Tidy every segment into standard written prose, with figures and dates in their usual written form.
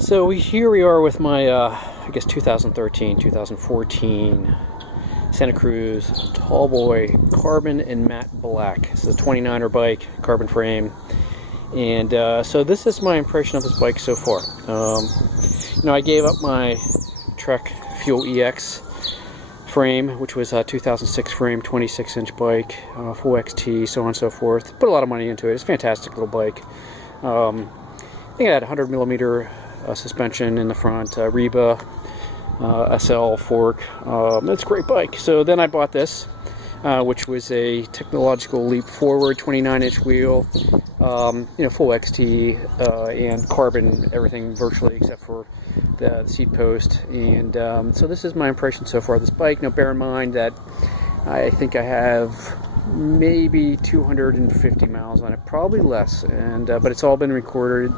So here we are with my, I guess 2013, 2014 Santa Cruz Tallboy Carbon and Matte Black. This is a 29er bike, carbon frame. And so this is my impression of this bike so far. I gave up my Trek Fuel EX frame, which was a 2006 frame, 26-inch bike, full XT, so on and so forth. Put a lot of money into it. It's a fantastic little bike. I think it had 100mm suspension in the front, Reba SL fork. It's a great bike. So then I bought this, which was a technological leap forward, 29-inch wheel, full XT and carbon, everything virtually except for the seat post. And so this is my impression so far of this bike. Now bear in mind that I think I have maybe 250 miles on it, probably less, and but it's all been recorded.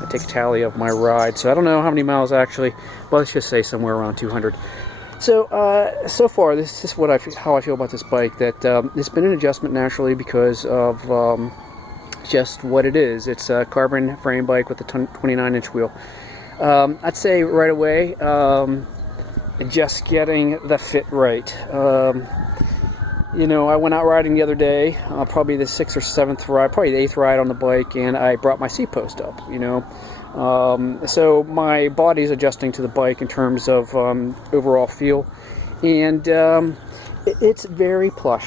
I take a tally of my ride, so I don't know how many miles actually, but let's just say somewhere around 200. So so far, this is what how I feel about this bike. That it's been an adjustment naturally because of just what it is. It's a carbon frame bike with a 29-inch wheel. I'd say right away, just getting the fit right. I went out riding the other day, probably the 6th or 7th ride, probably the 8th ride on the bike, and I brought my seat post up, So my body's adjusting to the bike in terms of overall feel, and it's very plush.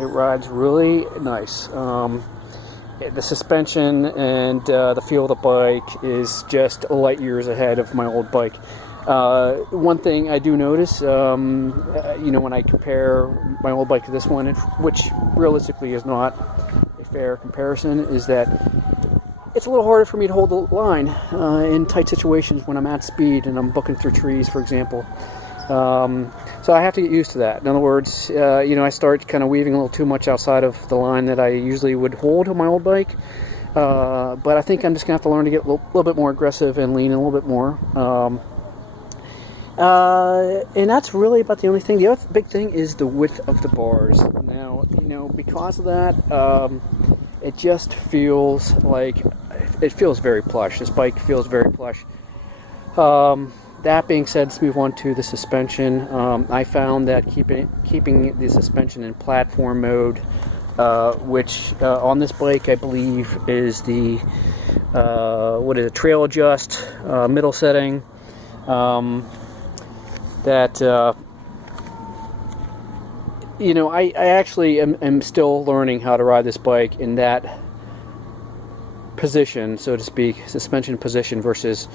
It rides really nice. The suspension and the feel of the bike is just light years ahead of my old bike. One thing I do notice, when I compare my old bike to this one, which realistically is not a fair comparison, is that it's a little harder for me to hold the line in tight situations when I'm at speed and I'm booking through trees, for example. So I have to get used to that. In other words, I start kind of weaving a little too much outside of the line that I usually would hold on my old bike. But I think I'm just going to have to learn to get a little bit more aggressive and lean a little bit more. And that's really about the only thing. The other big thing is the width of the bars. Now, because of that, it just feels like, it feels very plush. This bike feels very plush. That being said, let's move on to the suspension. I found that keeping the suspension in platform mode, which on this bike I believe is the trail adjust middle setting. I actually am still learning how to ride this bike in that position, so to speak, suspension position versus,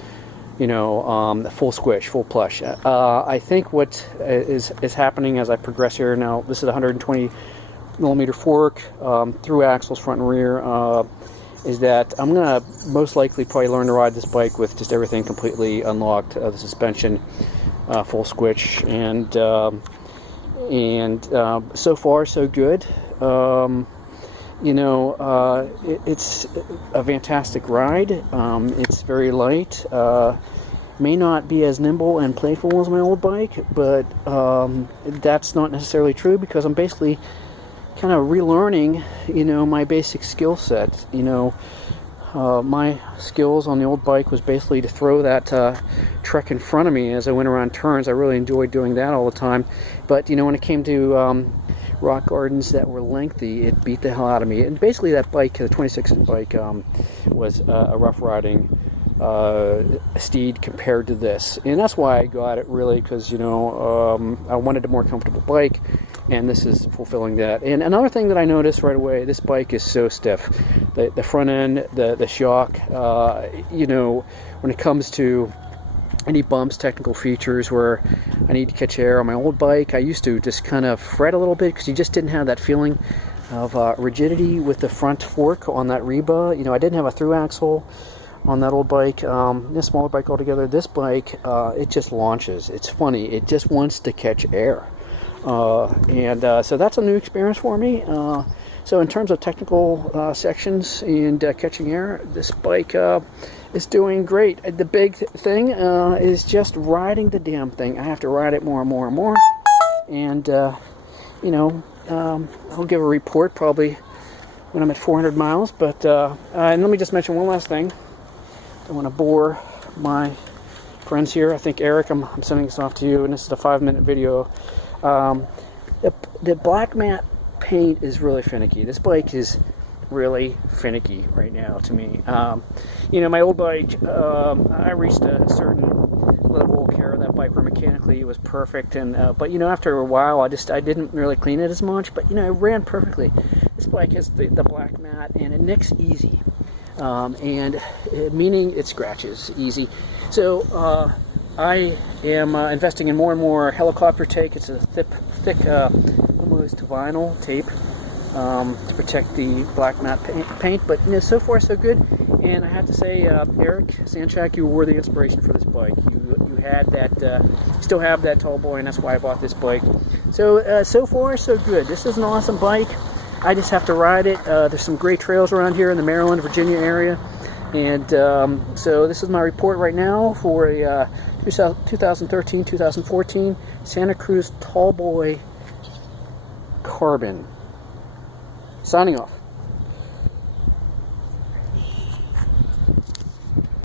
full squish, full plush. I think what is happening as I progress here now, this is a 120mm fork, through axles, front and rear, is that I'm going to most likely probably learn to ride this bike with just everything completely unlocked, the suspension, full squish, and so far so good. It's a fantastic ride. It's very light. May not be as nimble and playful as my old bike, but that's not necessarily true because I'm basically kind of relearning, my basic skill set. My skills on the old bike was basically to throw that Trek in front of me as I went around turns. I really enjoyed doing that all the time. But, when it came to rock gardens that were lengthy, it beat the hell out of me. And basically that bike, the 26-inch bike, was a rough riding steed compared to this. And that's why I got it, really, because, I wanted a more comfortable bike. And this is fulfilling that. And another thing that I noticed right away, this bike is so stiff. The front end, the shock, when it comes to any bumps, technical features where I need to catch air on my old bike, I used to just kind of fret a little bit because you just didn't have that feeling of rigidity with the front fork on that Reba. I didn't have a through axle on that old bike, a smaller bike altogether. This bike, it just launches. It's funny. It just wants to catch air. So that's a new experience for me. So in terms of technical sections and catching air, this bike is doing great. The big thing is just riding the damn thing. I have to ride it more and more and more. And, I'll give a report probably when I'm at 400 miles. But and let me just mention one last thing. don't want to bore my friends here. I think, Eric, I'm sending this off to you, and this is a 5-minute video. The black matte paint is really finicky. This bike is really finicky right now to me. You know, my old bike, I reached a certain level of care of that bike where mechanically it was perfect, and but you know, after a while I didn't really clean it as much, but you know, it ran perfectly. This bike has the black matte, and it nicks easy, and meaning it scratches easy. So I am investing in more and more helicopter tape. It's a thick almost vinyl tape to protect the black matte paint. But you know, so far so good. And I have to say, Eric Sanchak, you were the inspiration for this bike. You had that, still have that Tallboy, and that's why I bought this bike. So so far so good. This is an awesome bike. I just have to ride it. There's some great trails around here in the Maryland, Virginia area. And so this is my report right now for a 2013-2014 Santa Cruz Tallboy Carbon. Signing off.